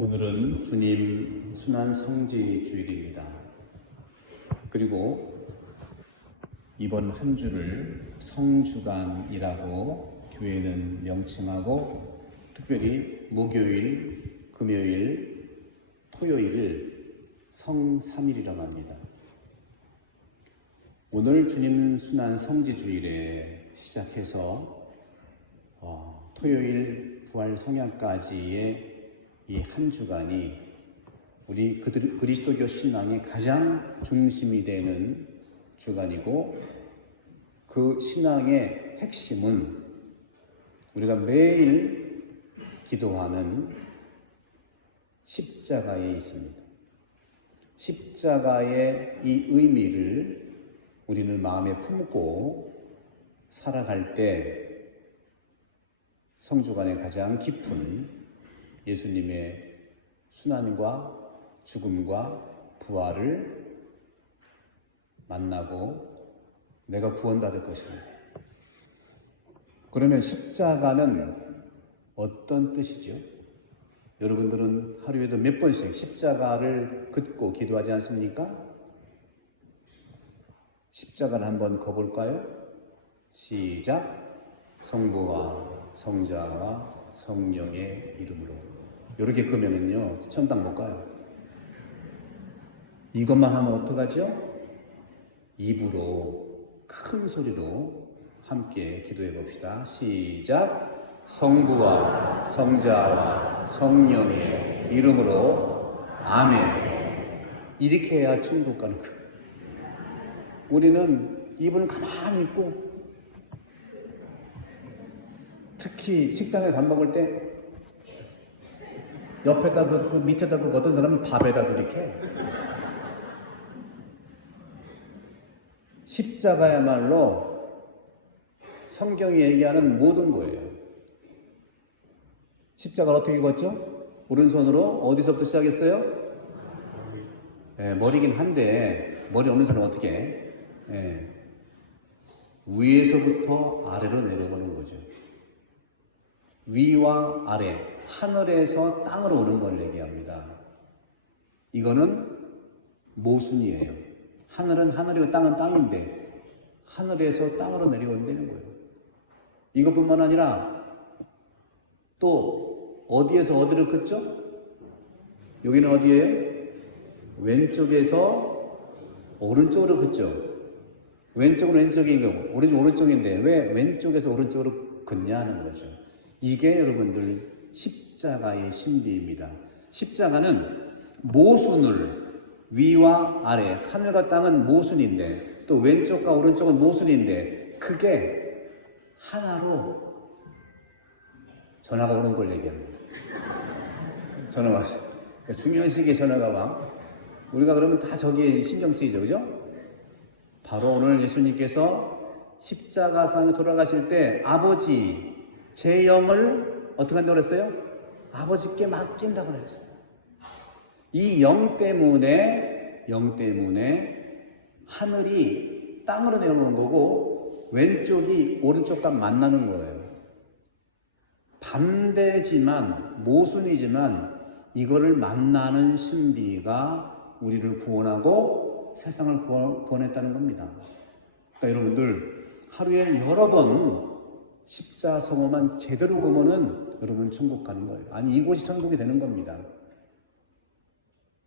오늘은 주님 순환 성지 주일입니다. 그리고 이번 한 주를 성주간이라고 교회는 명칭하고 특별히 목요일, 금요일, 토요일을 성삼일이라고 합니다. 오늘 주님 순환 성지 주일에 시작해서 토요일 부활 성양까지의 이 한 주간이 우리 그리스도교 신앙의 가장 중심이 되는 주간이고, 그 신앙의 핵심은 우리가 매일 기도하는 십자가에 있습니다. 십자가의 이 의미를 우리는 마음에 품고 살아갈 때 성주간의 가장 깊은 예수님의 순환과 죽음과 부활을 만나고 내가 구원받을 것입니다. 그러면 십자가는 어떤 뜻이죠? 여러분들은 하루에도 몇 번씩 십자가를 긋고 기도하지 않습니까? 십자가를 한번 걷어볼까요? 시작! 성부와 성자와 성령의 이름으로. 이렇게 끄면은요, 천당 못 가요. 이것만 하면 어떡하죠? 입으로, 큰 소리로 함께 기도해 봅시다. 시작! 성부와 성자와 성령의 이름으로 아멘. 이렇게 해야 천국 가는 거예요. 우리는 입은 가만히 있고, 특히 식당에 밥 먹을 때 옆에다 그 밑에다 어떤 사람은 밥에다 그렇게. 십자가야말로 성경이 얘기하는 모든 거예요. 십자가를 어떻게 걷죠? 오른손으로 어디서부터 시작했어요? 머리긴 한데 머리 없는 사람은 어떻게 해? 위에서부터 아래로 내려가는 거죠. 위와 아래, 하늘에서 땅으로 오는 걸 얘기합니다. 이거는 모순이에요. 하늘은 하늘이고 땅은 땅인데 하늘에서 땅으로 내려온다는 거예요. 이것뿐만 아니라 또 어디에서 어디를 긋죠? 여기는 어디예요? 왼쪽에서 오른쪽으로 긋죠. 왼쪽은 왼쪽이고 오른쪽 오른쪽인데 왜 왼쪽에서 오른쪽으로 긋냐 하는 거죠. 이게 여러분들 십자가의 신비입니다. 십자가는 모순을, 위와 아래, 하늘과 땅은 모순인데 또 왼쪽과 오른쪽은 모순인데 그게 하나로 전화가 오는 걸 얘기합니다. 전화가 왔어요. 중요한 시기에 전화가 와. 우리가 그러면 다 저기에 신경 쓰이죠, 그죠? 바로 오늘 예수님께서 십자가상에 돌아가실 때 아버지, 제 영을 어떻게 한다고 그랬어요? 아버지께 맡긴다고 그랬어요. 이 영 때문에 하늘이 땅으로 내려오는 거고 왼쪽이 오른쪽과 만나는 거예요. 반대지만 모순이지만 이거를 만나는 신비가 우리를 구원하고 세상을 구원했다는 겁니다. 그러니까 여러분들 하루에 여러 번 십자성어만 제대로 보면은 여러분 천국 가는 거예요. 아니, 이곳이 천국이 되는 겁니다.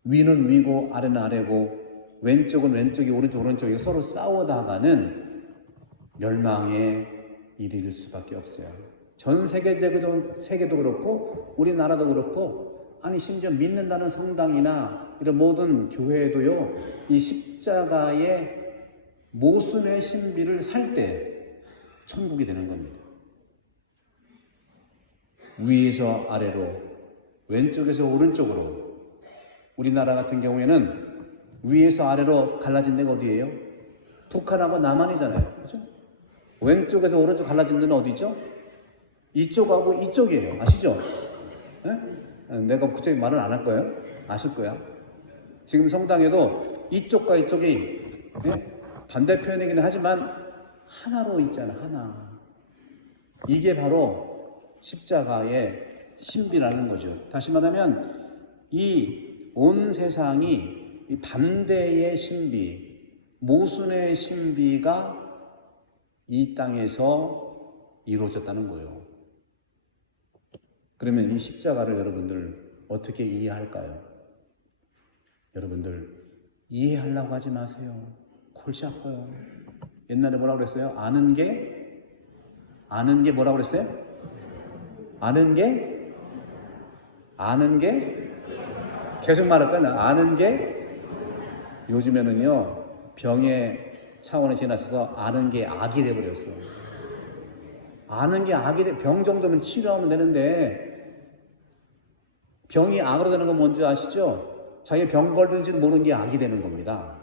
위는 위고 아래는 아래고 왼쪽은 왼쪽이 오른쪽이 서로 싸우다가는 멸망의 일일 수밖에 없어요. 전 세계도 그렇고 우리나라도 그렇고, 아니 심지어 믿는다는 성당이나 이런 모든 교회도요, 이 십자가의 모순의 신비를 살 때 천국이 되는 겁니다. 위에서 아래로, 왼쪽에서 오른쪽으로. 우리나라 같은 경우에는 위에서 아래로 갈라진 데가 어디예요? 북한하고 남한이잖아요. 그렇죠? 왼쪽에서 오른쪽 갈라진 데는 어디죠? 이쪽하고 이쪽이에요. 아시죠? 네? 내가 구체적인 말은 안 할 거예요. 아실 거야. 지금 성당에도 이쪽과 이쪽이 반대편이긴 하지만 하나로 있잖아. 하나. 이게 바로 십자가의 신비라는 거죠. 다시 말하면 이 온 세상이 이 반대의 신비, 모순의 신비가 이 땅에서 이루어졌다는 거예요. 그러면 이 십자가를 여러분들 어떻게 이해할까요? 여러분들 이해하려고 하지 마세요. 골치 아파요. 옛날에 뭐라고 그랬어요? 아는 게 뭐라고 그랬어요? 아는 게 계속 말할 거야. 아는 게 요즘에는요 병의 차원에 지나쳐서 아는 게 악이 돼버렸어. 아는 게 악이 돼. 병 정도면 치료하면 되는데 병이 악으로 되는 건 뭔지 아시죠? 자기 병 걸든지 모르는 게 악이 되는 겁니다.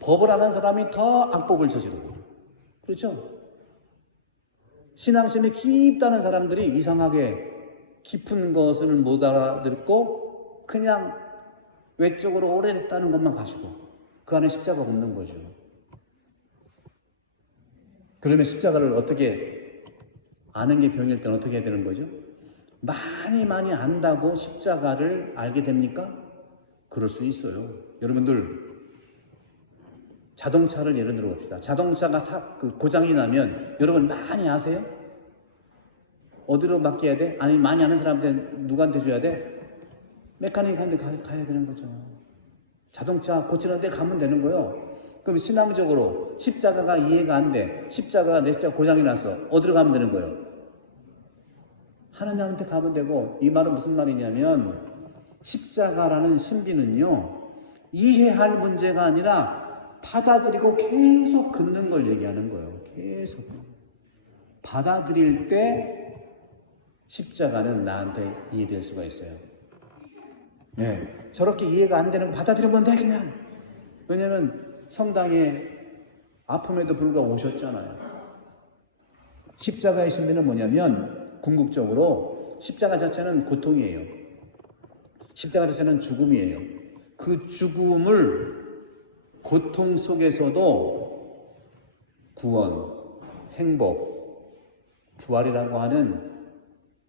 법을 아는 사람이 더 악법을 저지르고. 그렇죠? 신앙심이 깊다는 사람들이 이상하게 깊은 것을 못 알아듣고 그냥 외적으로 오래됐다는 것만 가지고 그 안에 십자가가 없는 거죠. 그러면 십자가를 어떻게 아는 게 병일 때는 어떻게 해야 되는 거죠? 많이 안다고 십자가를 알게 됩니까? 그럴 수 있어요. 여러분들 자동차를 예를 들어 봅시다. 자동차가 고장이 나면 여러분 많이 아세요? 어디로 맡겨야 돼? 아니 많이 아는 사람한테 누구한테 줘야 돼? 메카닉한테 가야 되는 거죠. 자동차 고치는 데 가면 되는 거예요. 그럼 신앙적으로 십자가가 이해가 안 돼. 십자가가 내 십자가 고장이 났어. 어디로 가면 되는 거예요? 하나님한테 가면 되고, 이 말은 무슨 말이냐면 십자가라는 신비는요 이해할 문제가 아니라 받아들이고 계속 긋는 걸 얘기하는 거예요. 계속 받아들일 때 십자가는 나한테 이해될 수가 있어요. 네, 저렇게 이해가 안 되는 거 받아들이면 돼 그냥. 왜냐면 성당에 아픔에도 불구하고 오셨잖아요. 십자가의 신비는 뭐냐면 궁극적으로 십자가 자체는 고통이에요. 십자가 자체는 죽음이에요. 그 죽음을 고통 속에서도 구원, 행복, 부활이라고 하는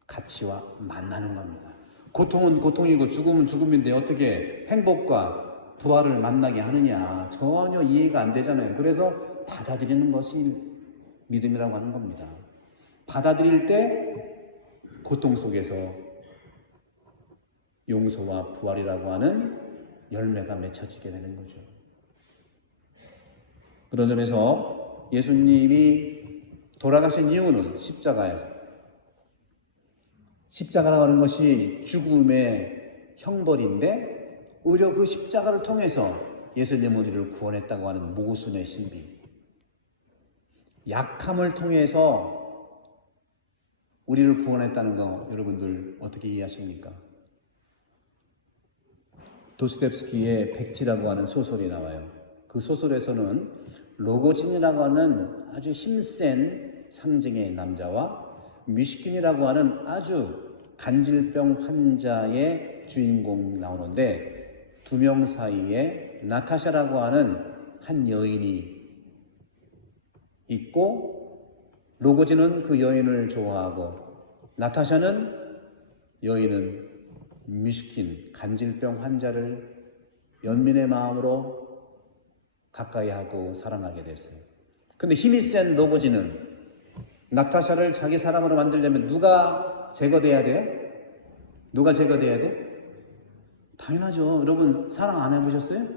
가치와 만나는 겁니다. 고통은 고통이고 죽음은 죽음인데 어떻게 행복과 부활을 만나게 하느냐, 전혀 이해가 안 되잖아요. 그래서 받아들이는 것이 믿음이라고 하는 겁니다. 받아들일 때 고통 속에서 용서와 부활이라고 하는 열매가 맺혀지게 되는 거죠. 그런 점에서 예수님이 돌아가신 이유는 십자가예요. 십자가라고 하는 것이 죽음의 형벌인데 오히려 그 십자가를 통해서 예수님은 우리를 구원했다고 하는 모순의 신비. 약함을 통해서 우리를 구원했다는 거 여러분들 어떻게 이해하십니까? 도스토옙스키의 백지라고 하는 소설이 나와요. 그 소설에서는 로고진이라고 하는 아주 힘센 상징의 남자와 미슈킨이라고 하는 아주 간질병 환자의 주인공 나오는데 두 명 사이에 나타샤라고 하는 한 여인이 있고 로고진은 그 여인을 좋아하고 나타샤는 여인은 미슈킨 간질병 환자를 연민의 마음으로 가까이 하고 사랑하게 됐어요. 근데 힘이 센 로고진은 나타샤를 자기 사람으로 만들려면 누가 제거돼야 돼요? 누가 제거돼야 돼? 당연하죠. 여러분 사랑 안 해보셨어요?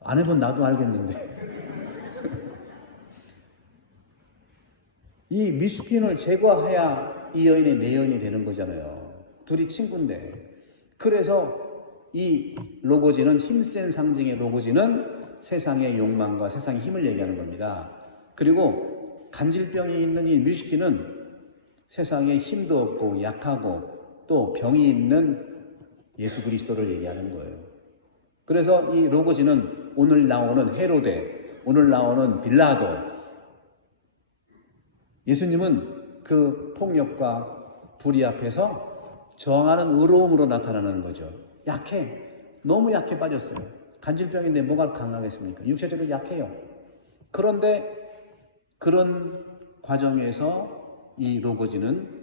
안 해본 나도 알겠는데 이 미슈킨을 제거해야 이 여인이 내 여인이 되는 거잖아요. 둘이 친구인데. 그래서 이 로고진은 힘센 상징의 로고진은 세상의 욕망과 세상의 힘을 얘기하는 겁니다. 그리고 간질병이 있는 이 미슈킨은 세상에 힘도 없고 약하고 또 병이 있는 예수 그리스도를 얘기하는 거예요. 그래서 이 로고진은 오늘 나오는 헤로데, 오늘 나오는 빌라도, 예수님은 그 폭력과 불의 앞에서 저항하는 의로움으로 나타나는 거죠. 약해. 너무 약해 빠졌어요. 간질병인데 뭐가 강하겠습니까? 육체적으로 약해요. 그런데 그런 과정에서 이 로고진은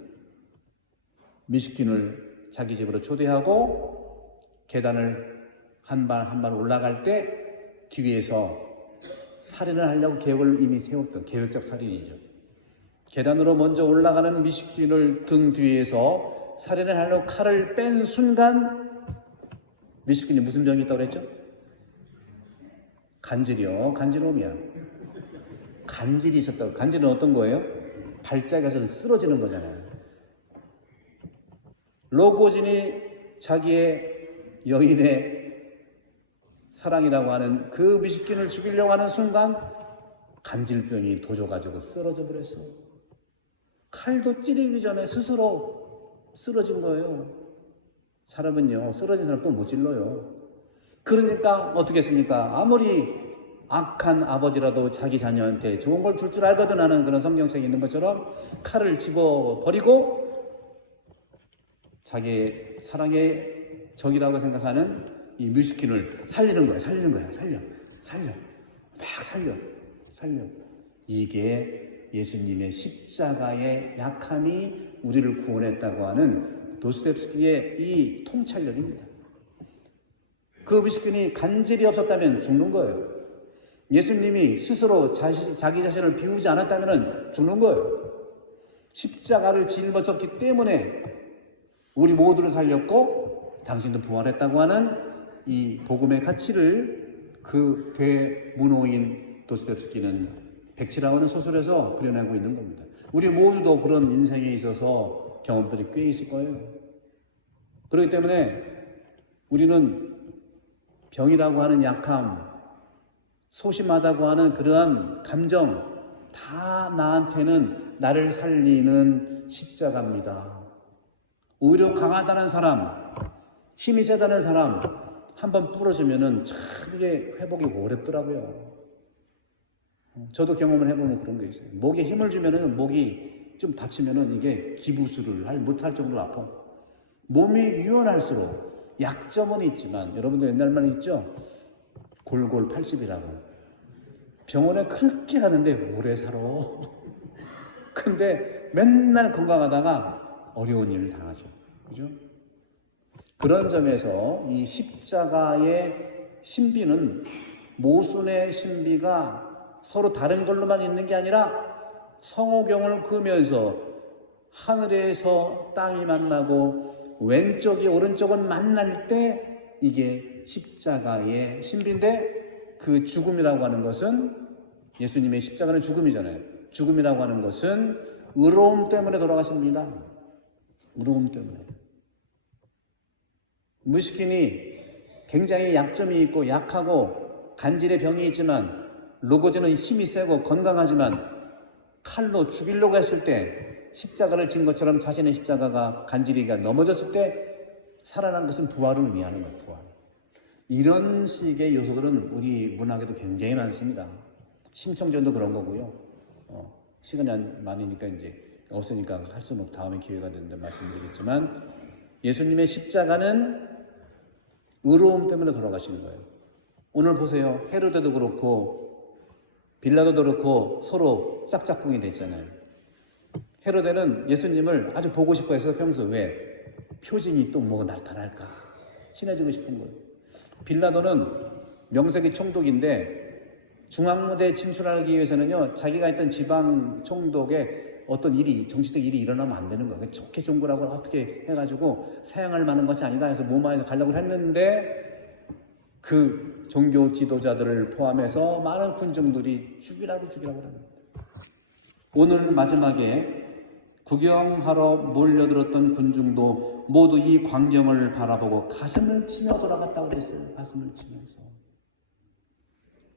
미슈킨을 자기 집으로 초대하고 계단을 한 발 올라갈 때 뒤에서 살인을 하려고 계획을 이미 세웠던 계획적 살인이죠. 계단으로 먼저 올라가는 미슈킨을 등 뒤에서 살인을 하려고 칼을 뺀 순간 미슈킨이 무슨 병이 있다고 그랬죠? 간질이요. 간질염이야. 간질이 있었다고. 간질은 어떤 거예요? 발작에서 쓰러지는 거잖아요. 로고진이 자기의 여인의 사랑이라고 하는 그 미슈킨을 죽이려고 하는 순간 간질병이 도져가지고 쓰러져 버렸어. 칼도 찌르기 전에 스스로 쓰러진 거예요. 사람은요, 쓰러진 사람 또 못 찔러요. 그러니까 어떻게 했습니까? 아무리 악한 아버지라도 자기 자녀한테 좋은 걸 줄 알거든 하는 그런 성경책이 있는 것처럼 칼을 집어버리고 자기의 사랑의 적이라고 생각하는 이 뮤스킨을 살리는 거야. 살려. 이게 예수님의 십자가의 약함이 우리를 구원했다고 하는 도스토옙스키의 이 통찰력입니다. 그 뮤스킨이 간질이 없었다면 죽는 거예요. 예수님이 스스로 자기 자신을 비우지 않았다면 죽는 거예요. 십자가를 짊어졌기 때문에 우리 모두를 살렸고 당신도 부활했다고 하는 이 복음의 가치를 그 대문호인 도스토옙스키는 백치라고 하는 소설에서 그려내고 있는 겁니다. 우리 모두도 그런 인생에 있어서 경험들이 꽤 있을 거예요. 그렇기 때문에 우리는 병이라고 하는 약함, 소심하다고 하는 그러한 감정 다 나한테는 나를 살리는 십자가입니다. 오히려 강하다는 사람, 힘이 세다는 사람 한번 부러지면은 참 이게 회복이 어렵더라고요. 저도 경험을 해보면 그런 게 있어요. 목에 힘을 주면은 목이 좀 다치면은 이게 기부술을 못할 정도로 아파. 몸이 유연할수록 약점은 있지만 여러분들 옛날 말 있죠? 골골 80이라고. 병원에 그렇게 가는데 오래 살아. 근데 맨날 건강하다가 어려운 일을 당하죠. 그죠? 그런 점에서 이 십자가의 신비는 모순의 신비가 서로 다른 걸로만 있는 게 아니라 성호경을 그으면서 하늘에서 땅이 만나고 왼쪽이 오른쪽은 만날 때 이게 십자가의 신비인데 그 죽음이라고 하는 것은 예수님의 십자가는 죽음이잖아요. 죽음이라고 하는 것은 의로움 때문에 돌아가십니다. 의로움 때문에. 뮤스킨이 굉장히 약점이 있고 약하고 간질의 병이 있지만 로고즈는 힘이 세고 건강하지만 칼로 죽이려고 했을 때 십자가를 진 것처럼 자신의 십자가가 간질이가 넘어졌을 때 살아난 것은 부활을 의미하는 거예요. 부활. 이런 식의 요소들은 우리 문학에도 굉장히 많습니다. 심청전도 그런 거고요. 시간이 많으니까 이제 없으니까 할 수는 없고 다음에 기회가 된다 말씀드리겠지만 예수님의 십자가는 의로움 때문에 돌아가시는 거예요. 오늘 보세요. 헤로데도 그렇고 빌라도도 그렇고 서로 짝짝꿍이 됐잖아요. 헤로데는 예수님을 아주 보고 싶어 해서 평소 왜? 표징이 또 뭐가 나타날까? 친해지고 싶은 거예요. 빌라도는 명색이 총독인데 중앙무대에 진출하기 위해서는요, 자기가 있던 지방 총독에 어떤 일이, 정치적 일이 일어나면 안 되는 거예요. 좋게 종구라고 어떻게 해가지고 사양할 만한 것이 아니다 해서 무마해서 가려고 했는데 그 종교 지도자들을 포함해서 많은 군중들이 죽이라고 합니다. 오늘 마지막에 구경하러 몰려들었던 군중도 모두 이 광경을 바라보고 가슴을 치며 돌아갔다고 그랬어요. 가슴을 치면서.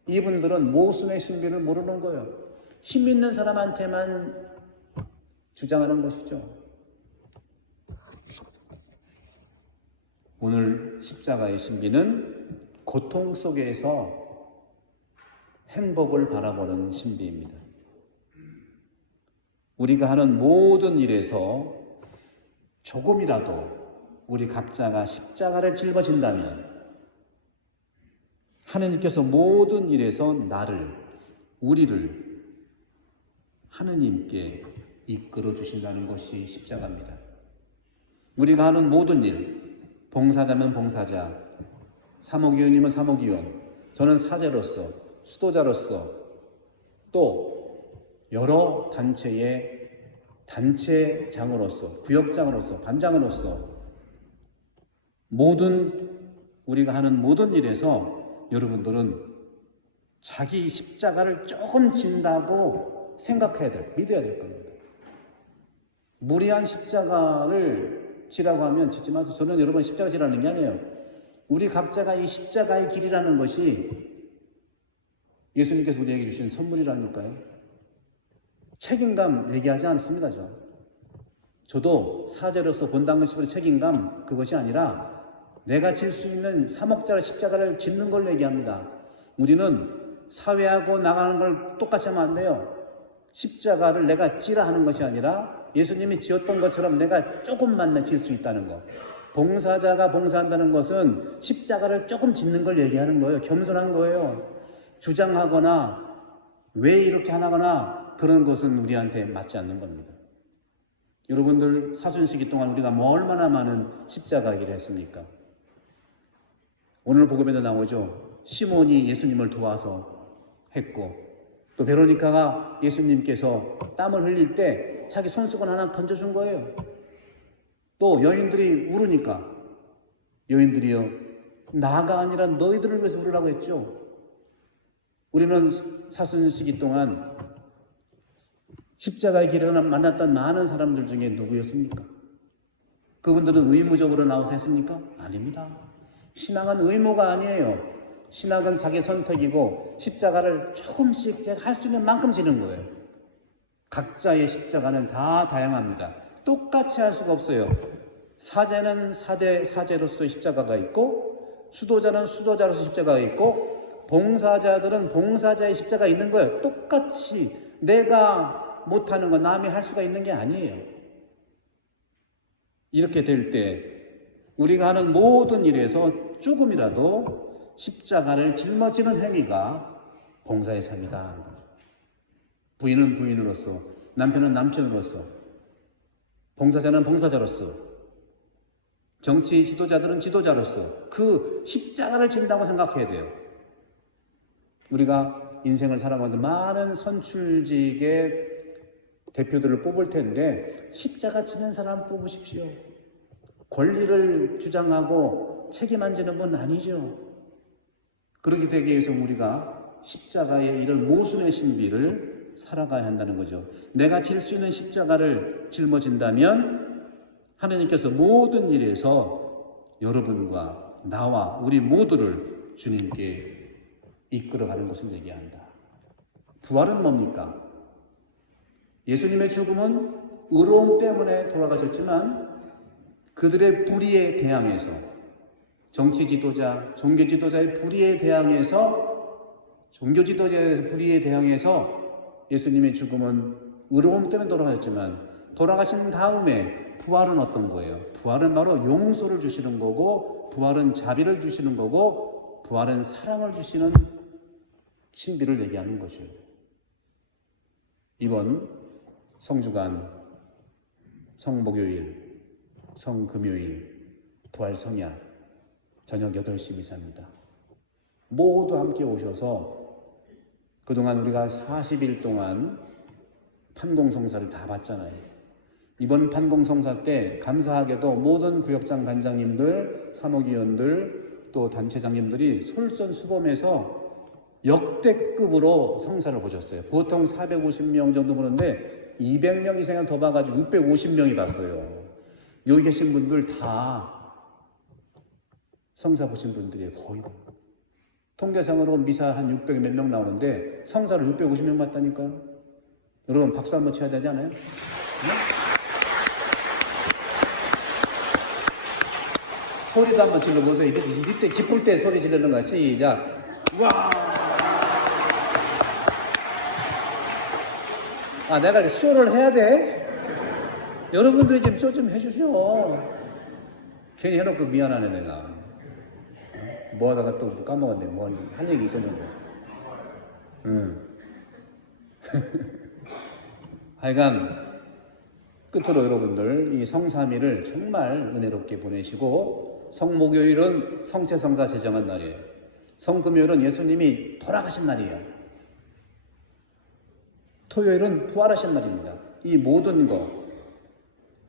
이분들은 모순의 신비를 모르는 거예요. 힘 있는 사람한테만 주장하는 것이죠. 오늘 십자가의 신비는 고통 속에서 행복을 바라보는 신비입니다. 우리가 하는 모든 일에서 조금이라도 우리 각자가 십자가를 짊어진다면 하느님께서 모든 일에서 우리를 하느님께 이끌어 주신다는 것이 십자가입니다. 우리가 하는 모든 일, 봉사자면 봉사자, 사목위원님은 사목위원, 저는 사제로서, 수도자로서, 또 여러 단체의 단체장으로서, 구역장으로서, 반장으로서 모든 우리가 하는 모든 일에서 여러분들은 자기 십자가를 조금 진다고 생각해야 될, 믿어야 될 겁니다. 무리한 십자가를 지라고 하면 짓지 마세요. 저는 여러분 십자가 지라는 게 아니에요. 우리 각자가 이 십자가의 길이라는 것이 예수님께서 우리에게 주신 선물이라니까요. 책임감 얘기하지 않습니다. 저도 사제로서 본당의식으로 책임감 그것이 아니라 내가 질 수 있는 사목자의 십자가를 짓는 걸 얘기합니다. 우리는 사회하고 나가는 걸 똑같이 하면 안 돼요. 십자가를 내가 지라 하는 것이 아니라 예수님이 지었던 것처럼 내가 조금만 질 수 있다는 거. 봉사자가 봉사한다는 것은 십자가를 조금 짓는 걸 얘기하는 거예요. 겸손한 거예요. 주장하거나 왜 이렇게 하거나 그런 것은 우리한테 맞지 않는 겁니다. 여러분들 사순시기 동안 우리가 얼마나 많은 십자가 길을 했습니까? 오늘 복음에도 나오죠. 시몬이 예수님을 도와서 했고 또 베로니카가 예수님께서 땀을 흘릴 때 자기 손수건 하나 던져준 거예요. 또 여인들이 울으니까 여인들이요 나가 아니라 너희들을 위해서 울으라고 했죠. 우리는 사순시기 동안 십자가의 길을 만났던 많은 사람들 중에 누구였습니까? 그분들은 의무적으로 나와서 했습니까? 아닙니다. 신앙은 의무가 아니에요. 신앙은 자기 선택이고 십자가를 조금씩 할 수 있는 만큼 지는 거예요. 각자의 십자가는 다 다양합니다. 똑같이 할 수가 없어요. 사제는 사제로서의 십자가가 있고 수도자는 수도자로서의 십자가가 있고 봉사자들은 봉사자의 십자가가 있는 거예요. 똑같이 내가 못하는 거 남이 할 수가 있는 게 아니에요. 이렇게 될 때 우리가 하는 모든 일에서 조금이라도 십자가를 짊어지는 행위가 봉사의 삶이다. 부인은 부인으로서, 남편은 남편으로서, 봉사자는 봉사자로서, 정치 지도자들은 지도자로서 그 십자가를 진다고 생각해야 돼요. 우리가 인생을 살아가면서 많은 선출직의 대표들을 뽑을 텐데 십자가 지는 사람 뽑으십시오. 권리를 주장하고 책임 안 지는 분 아니죠. 그렇게 되기 위해서 우리가 십자가의 이런 모순의 신비를 살아가야 한다는 거죠. 내가 질 수 있는 십자가를 짊어진다면 하나님께서 모든 일에서 여러분과 나와 우리 모두를 주님께 이끌어가는 것을 얘기한다. 부활은 뭡니까? 예수님의 죽음은 의로움 때문에 돌아가셨지만 그들의 불의에 대항해서 정치 지도자, 종교 지도자의 불의에 대항해서 종교 지도자의 불의에 대항해서 예수님의 죽음은 의로움 때문에 돌아가셨지만 돌아가신 다음에 부활은 어떤 거예요? 부활은 바로 용서를 주시는 거고 부활은 자비를 주시는 거고 부활은 사랑을 주시는 신비를 얘기하는 거죠. 이번 성주간, 성목요일, 성금요일, 부활성야 저녁 8시 미사입니다. 모두 함께 오셔서 그동안 우리가 40일 동안 판공성사를 다 봤잖아요. 이번 판공성사 때 감사하게도 모든 구역장 반장님들, 사목위원들, 또 단체장님들이 솔선수범해서 역대급으로 성사를 보셨어요. 보통 450명 정도 보는데 200명 이상을 더 봐가지고 650명이 봤어요. 여기 계신 분들 다 성사 보신 분들이 거의 통계상으로 미사 한 600 몇 명 나오는데 성사를 650명 봤다니까요. 여러분 박수 한번 쳐야 되지 않아요? 네? 소리도 한번 질러보세요. 이때 기쁠 때 소리 지르는 거야. 시작. 와! 아, 내가 쇼를 해야 돼? 여러분들이 지금 쇼 좀 해주시오. 괜히 해놓고 미안하네, 내가. 뭐 하다가 또 까먹었네. 뭐 할 얘기 있었는데. 하여간, 끝으로 여러분들 이 성삼위를 정말 은혜롭게 보내시고, 성목요일은 성체성사 제정한 날이에요. 성금요일은 예수님이 돌아가신 날이에요. 토요일은 부활하신 날입니다. 이 모든 것,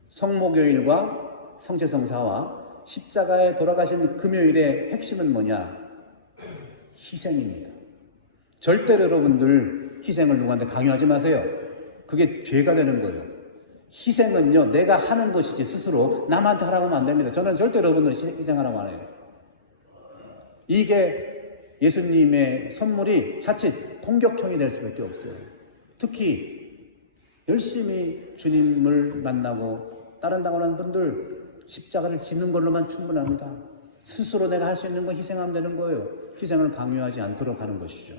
성목요일과 성체성사와 십자가에 돌아가신 금요일의 핵심은 뭐냐? 희생입니다. 절대로 여러분들 희생을 누구한테 강요하지 마세요. 그게 죄가 되는 거예요. 희생은요, 내가 하는 것이지 스스로 남한테 하라고 하면 안 됩니다. 저는 절대 여러분들 희생하라고 안 해요. 이게 예수님의 선물이 자칫 공격형이 될 수밖에 없어요. 특히 열심히 주님을 만나고 따른다고 하는 분들, 십자가를 지는 걸로만 충분합니다. 스스로 내가 할 수 있는 건 희생하면 되는 거예요. 희생을 강요하지 않도록 하는 것이죠.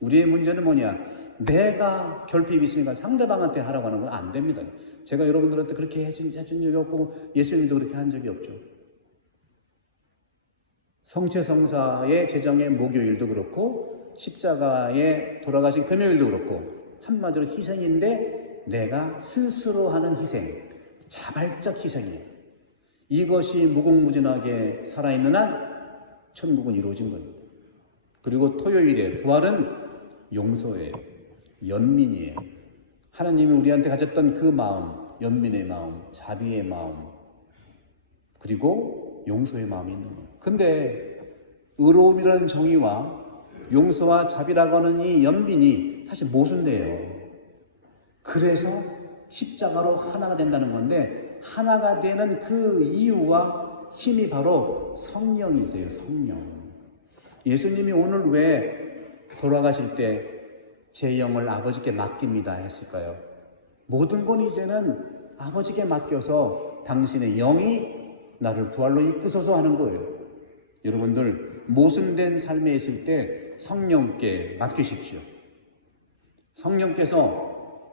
우리의 문제는 뭐냐? 내가 결핍이 있으니까 상대방한테 하라고 하는 건 안 됩니다. 제가 여러분들한테 그렇게 해준 적이 없고 예수님도 그렇게 한 적이 없죠. 성체성사의 제정의 목요일도 그렇고 십자가에 돌아가신 금요일도 그렇고 한마디로 희생인데 내가 스스로 하는 희생, 자발적 희생이에요. 이것이 무궁무진하게 살아있는 한 천국은 이루어진 겁니다. 그리고 토요일에 부활은 용서예요. 연민이에요. 하나님이 우리한테 가졌던 그 마음, 연민의 마음, 자비의 마음, 그리고 용서의 마음이 있는 거예요. 근데 의로움이라는 정의와 용서와 자비라고 하는 이 연민이 사실 모순돼요. 그래서 십자가로 하나가 된다는 건데, 하나가 되는 그 이유와 힘이 바로 성령이세요. 성령. 예수님이 오늘 왜 돌아가실 때 제 영을 아버지께 맡깁니다 했을까요? 모든 건 이제는 아버지께 맡겨서 당신의 영이 나를 부활로 이끄소서 하는 거예요. 여러분들 모순된 삶에 있을 때 성령께 맡기십시오. 성령께서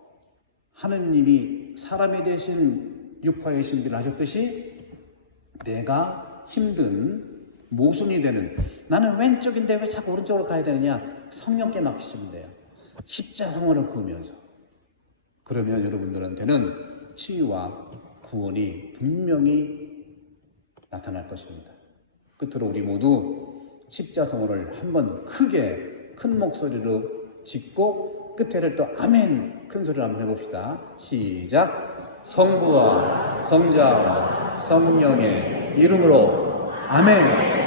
하느님이 사람이 되신 육화의 신비를 하셨듯이 내가 힘든 모순이 되는, 나는 왼쪽인데 왜 자꾸 오른쪽으로 가야 되느냐? 성령께 맡기시면 돼요. 십자성어를 구우면서. 그러면 여러분들한테는 치유와 구원이 분명히 나타날 것입니다. 끝으로 우리 모두 십자성어를 한번 크게 큰 목소리로 짓고 끝에를 또 아멘 큰 소리로 한번 해봅시다. 시작. 성부와 성자와 성령의 이름으로 아멘.